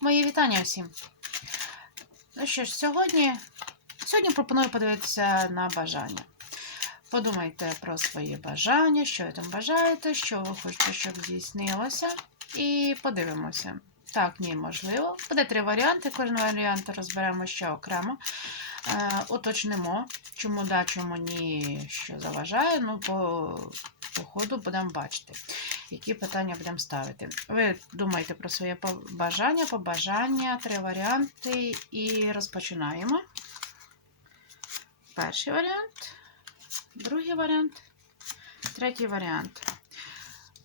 Мої вітання всім. Ну що ж, сьогодні, сьогодні пропоную подивитися на бажання. Подумайте про свої бажання, що ви там бажаєте, що ви хочете, щоб здійснилося. І подивимося. Так, ні, можливо. Буде три варіанти. Кожен варіант розберемо ще окремо. Е, уточнимо, чому да, чому ні, що заважає. Ну, по, по ходу будемо бачити, які питання будемо ставити. Ви думаєте про своє бажання, побажання, три варіанти і розпочинаємо. Перший варіант, другий варіант, третій варіант.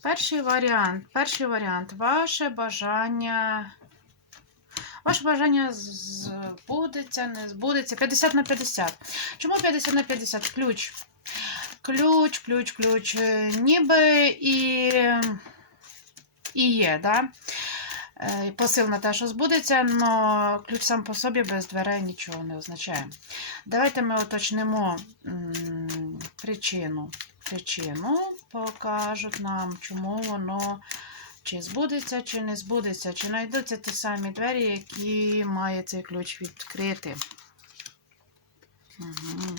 Перший варіант, перший варіант. Ваше бажання. Ваше бажання збудеться, не збудеться. 50 на 50. Чому 50 на 50? Ключ. Ключ, ключ, ключ. Е, Ніби і, і є, да? Е, Посил на те, що збудеться, але ключ сам по собі без дверей нічого не означає. Давайте ми уточнимо причину. Причину покажуть нам, чому воно чи збудеться, чи не збудеться, чи знайдуться ті самі двері, які має цей ключ відкрити. Угу.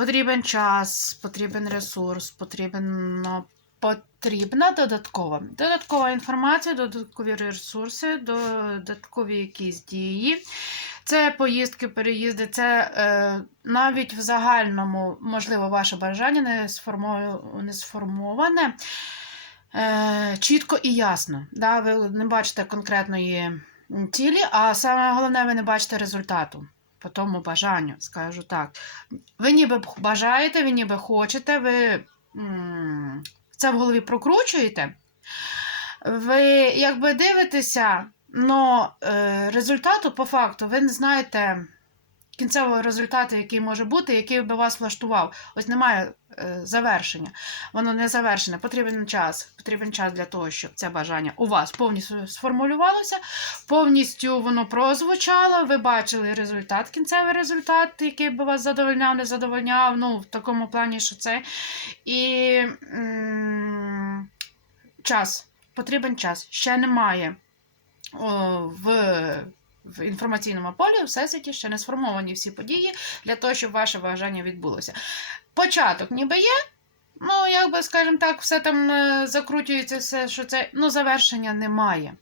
Потрібен час, потрібен ресурс, потрібно, потрібна додаткова. Додаткова інформація, додаткові ресурси, додаткові якісь дії. Це поїздки, переїзди, це е, навіть в загальному, можливо, ваше бажання не, сформоване, не сформоване е, чітко і ясно. Да? Ви не бачите конкретної цілі, а саме головне, ви не бачите результату по тому бажанню, скажу так. Ви ніби бажаєте, ви ніби хочете, ви це в голові прокручуєте. Ви якби дивитеся, але результату по факту ви не знаєте кінцевого результату, який може бути, який би вас влаштував. Ось немає е, завершення. Воно не завершене. Потрібен час. Потрібен час для того, щоб це бажання у вас повністю сформулювалося, повністю воно прозвучало. Ви бачили результат, кінцевий результат, який би вас задовольняв, не задовольняв. Ну, в такому плані, що це. І м- час. Потрібен час. Ще немає о, в в інформаційному полі, в всесвіті ще не сформовані всі події для того, щоб ваше бажання відбулося. Початок ніби є, ну, якби, скажімо так, все там е, закручується, все, що це, ну, завершення немає.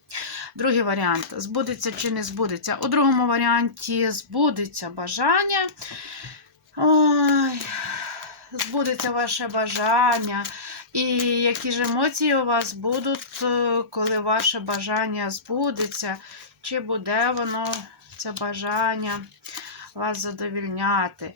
Другий варіант збудеться чи не збудеться. У другому варіанті збудеться бажання. Ой, збудеться ваше бажання. І які ж емоції у вас будуть, е, коли ваше бажання збудеться? Чи буде воно, це бажання вас задовільняти?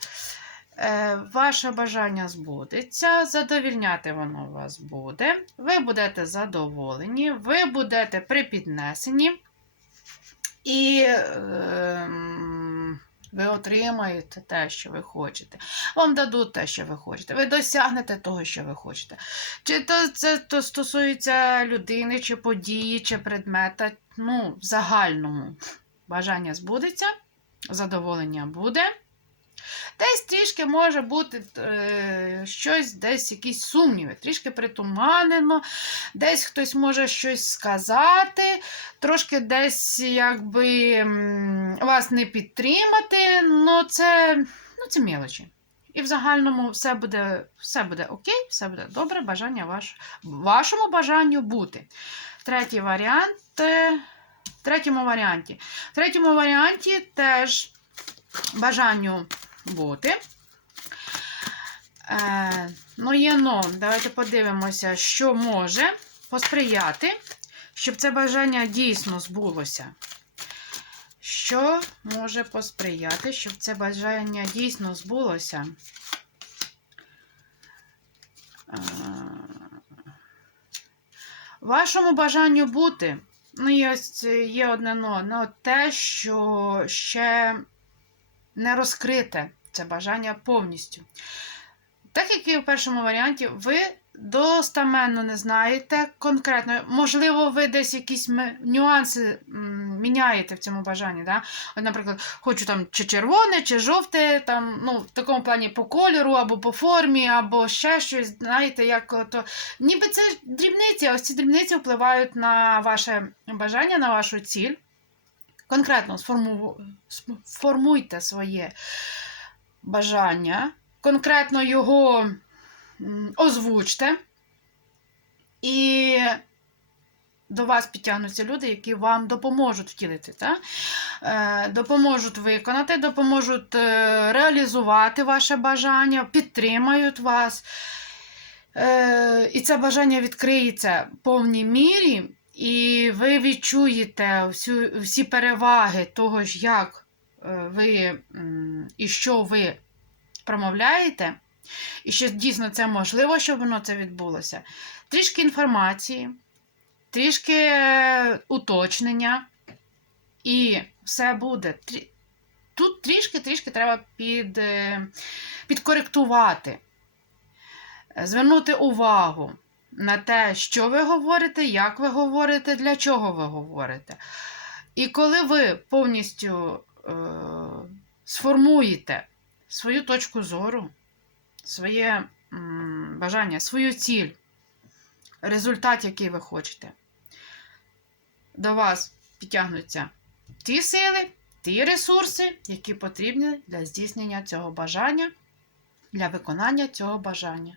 Е, ваше бажання збудеться, задовільняти воно вас буде. Ви будете задоволені, ви будете припіднесені, і е, ви отримаєте те, що ви хочете. Вам дадуть те, що ви хочете. Ви досягнете того, що ви хочете. Чи то це то стосується людини, чи події, чи предмета. Ну, в загальному бажання збудеться, задоволення буде. Десь трішки може бути е, щось, десь якісь сумніви, трішки притуманено, десь хтось може щось сказати, трошки десь якби вас не підтримати, ну це, ну, це мелочі. І в загальному все буде, все буде окей, все буде добре, бажання ваш, вашому бажанню бути. Третій варіант. е, В третьому варіанті. В третьому варіанті теж бажанню бути. Е, ну, є но. Давайте подивимося, що може посприяти, щоб це бажання дійсно збулося. Що може посприяти, щоб це бажання дійсно збулося? Е, Вашому бажанню бути, ну, є, є одне но, но те, що ще не розкрите це бажання повністю. Так як і в першому варіанті, ви достаменно не знаєте конкретно, можливо, ви десь якісь нюанси міняєте в цьому бажанні. Да? От, наприклад, хочу там чи червоне, чи жовте, там, ну, в такому плані по кольору, або по формі, або ще щось, знаєте, як ото. Ніби це дрібниці, а ось ці дрібниці впливають на ваше бажання, на вашу ціль. Конкретно сформу... сформуйте своє бажання, конкретно його озвучте, і до вас підтягнуться люди, які вам допоможуть втілити, та? Е, допоможуть виконати, допоможуть е, реалізувати ваше бажання, підтримають вас. Е, і це бажання відкриється в повній мірі, і ви відчуєте всю, всі переваги того ж, як е, ви і що ви промовляєте, і що дійсно це можливо, щоб воно це відбулося. Трішки інформації, трішки уточнення, і все буде. Тут трішки-трішки треба під, е, підкоректувати, звернути увагу на те, що ви говорите, як ви говорите, для чого ви говорите. І коли ви повністю е, сформуєте свою точку зору, своє м, бажання, свою ціль, результат, який ви хочете, до вас підтягнуться ті сили, ті ресурси, які потрібні для здійснення цього бажання, для виконання цього бажання.